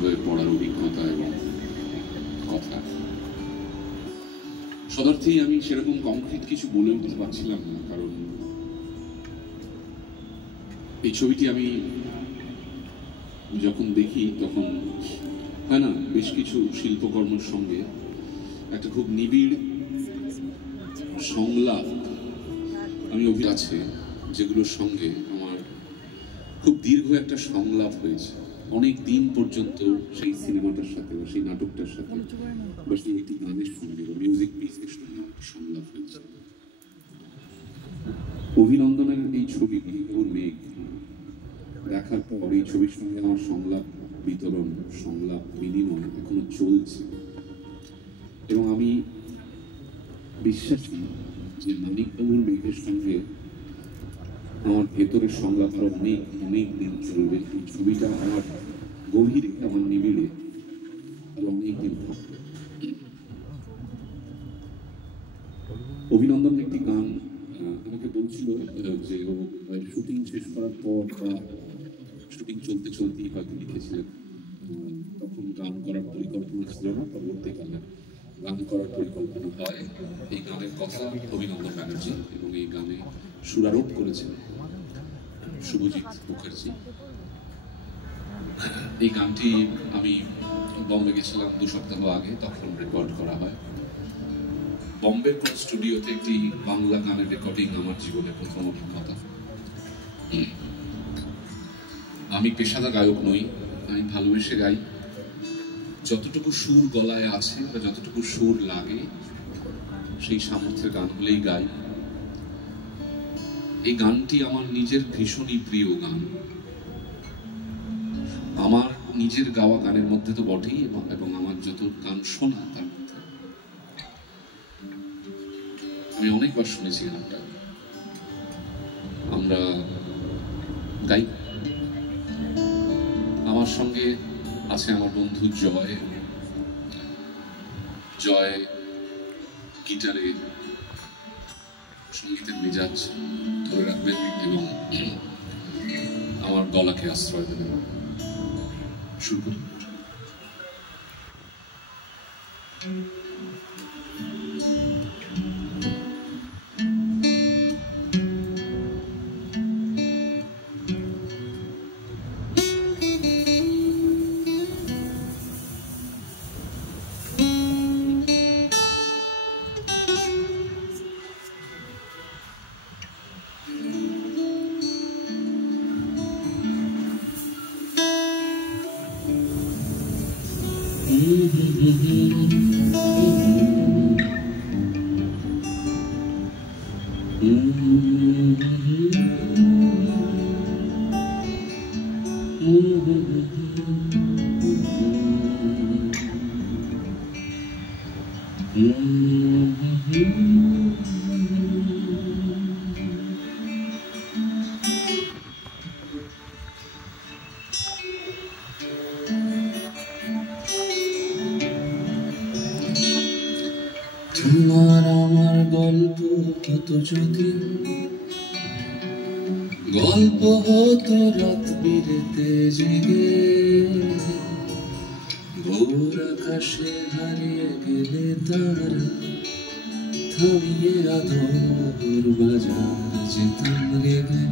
হয়ে পড়ার অভিজ্ঞতা এবং কথা। সদার্থেই আমি সেরকম কংক্রিট কিছু বলে উঠতে পারছিলাম না, কারণ এই ছবিটি আমি যখন দেখি তখন হয় না, বেশ কিছু শিল্পকর্মের সঙ্গে একটা খুব নিবিড় সংলাপ আমি আছে, যেগুলোর সঙ্গে আমার খুব দীর্ঘ একটা সংলাপ হয়েছে অনেক দিন পর্যন্ত সেই সিনেমাটার সাথে বা সেই নাটকটার সাথে বা সেই একটি গানের সঙ্গে বা মিউজিক পিসের সঙ্গে সংলাপ হয়েছে। অভিনন্দনের এই ছবি ওর মেঘ দেখার পর এই ছবির সঙ্গে আমার সংলাপ বিতরণ, সংলাপ বিনিময় এখনো চলছে, এবং আমি বিশ্বাসী যে মানিকবাবুর মেঘের সঙ্গে আমার ভেতরের সংলাপ আরো অনেক অনেক দিন চলবে। এই ছবিটা আমার গভীরে, আমার নিবিড়ে আরো অনেক দিন থাকবে। অভিনন্দন একটি গান আমাকে বলছিল যে ও শুটিং শেষ করার পর বা শুটিং চলতে চলতেই হয়তো লিখেছিলেন, তখন গান করার পরিকল্পনা ছিল না, পরবর্তীকালে গান করার পরিকল্পনা হয়। এই গানের কথা অভিনন্দন ব্যানার্জি এবং এই গানে সুরারোপ করেছেন শুভজিৎ মুখার্জি। এই গানটি আমি বম্বে গেছিলাম 2 সপ্তাহ আগে, তখন রেকর্ড করা হয়। বম্বের কোন স্টুডিওতে একটি বাংলা গানের রেকর্ডিং আমার জীবনের প্রথম অভিজ্ঞতা। আমি পেশাদার গায়ক নই, আমি ভালোবেসে গাই। যতটুকু সুর গলায় আছে বা যতটুকু সুর লাগে সেই সামর্থ্যের গানগুলোই গাই। এই গানটি আমার নিজের ভীষণই প্রিয় গান, আমার নিজের গাওয়া গানের মধ্যে তো বটেই, এবং আমার যত গান শোনা তার মধ্যে আমি অনেকবার শুনেছি গানটা। আমরা গাই। আমার সঙ্গে আছে আমার বন্ধু জয়। জয় গিটারে সঙ্গীতের মেজাজ ধরে রাখবেন এবং আমার গলাকে আশ্রয় দেবেন। শুরু করি। তোমার আমার গল্প হতো যদি, গল্প হতো রাত বিরেতে জেগে, ভোর আকাশে হারিয়ে গেলে তারা, থামিয়ে আদর বাজার যেতাম রেগে।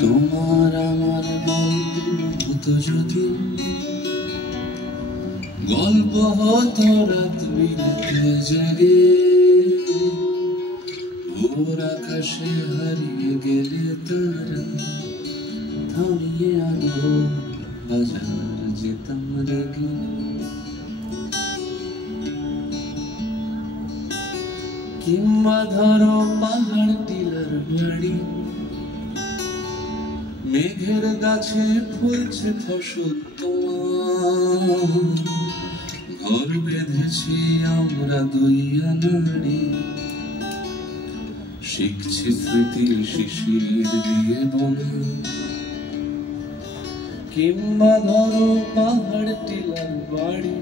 তোমার আমার গল্প হতো যদি, গল্প হতো রাত বিরেতে জেগে, ভোর আকাশে হারিয়ে গেলে তারা, থামিয়ে আদর বাজার যেতাম রেগে। কিংবা ধরো পাহাড় টিলার বাড়ি, মেঘের গাছে ফুলছে ফসল তোমার, ঘর বেঁধেছি আমরা দইয়া নাড়ি, শিখছি স্মৃতি শিশির দিয়ে বোনা। কিংবা ধরো পাহাড় টিলার বাড়ি,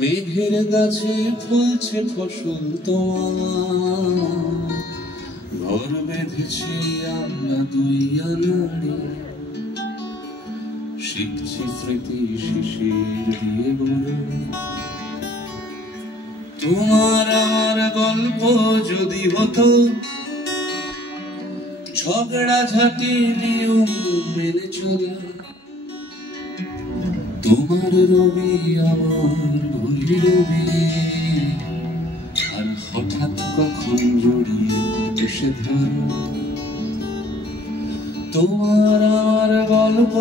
মেঘের গাছে ফুলছে ফসল তোমার, ঘর বেঁধেছি আমরা দইয়া নাড়ি, শিখছি স্মৃতি শিশির দিয়ে গোনা। তোমার আমার গল্প যদি হতো ঝগড়া ঝাঁটি নিয়ম মেনে চলা, তোমার রবি আমার রবি, আর হঠাৎ কখন জড়িয়ে এসে ধরা। তোমার আমার গল্প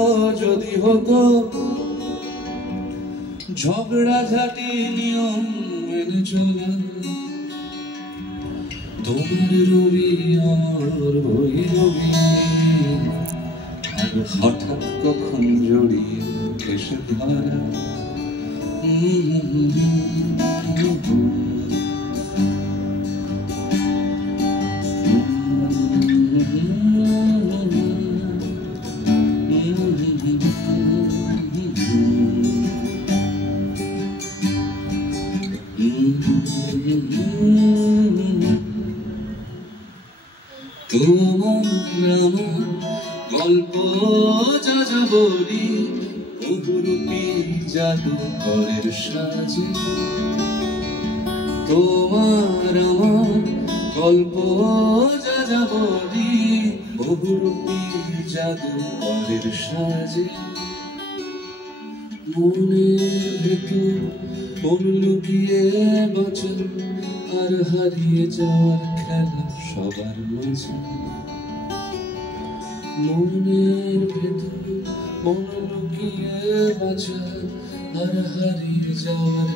যদি হতো ঝগড়া ঝাঁটি নিয়ম মেনে চলা, তোমার রবি আমার রবি, আর হঠাৎ কখন জড়িয়ে এসে ধরা। তোমার আমার গল্প যা যা বলি বহুরূপী জাদুকরের সাজে। তোমার আমার গল্প যা যা বলি বহুরূপী জাদুকরের সাজে। মনের ভেতর মন লুকিয়ে বাঁচা আর হারিয়ে যাওয়ার খেলা সবার মাঝে। মনের ভেতর মন লুকিয়ে বাঁচা আর হারিয়ে যাওয়ার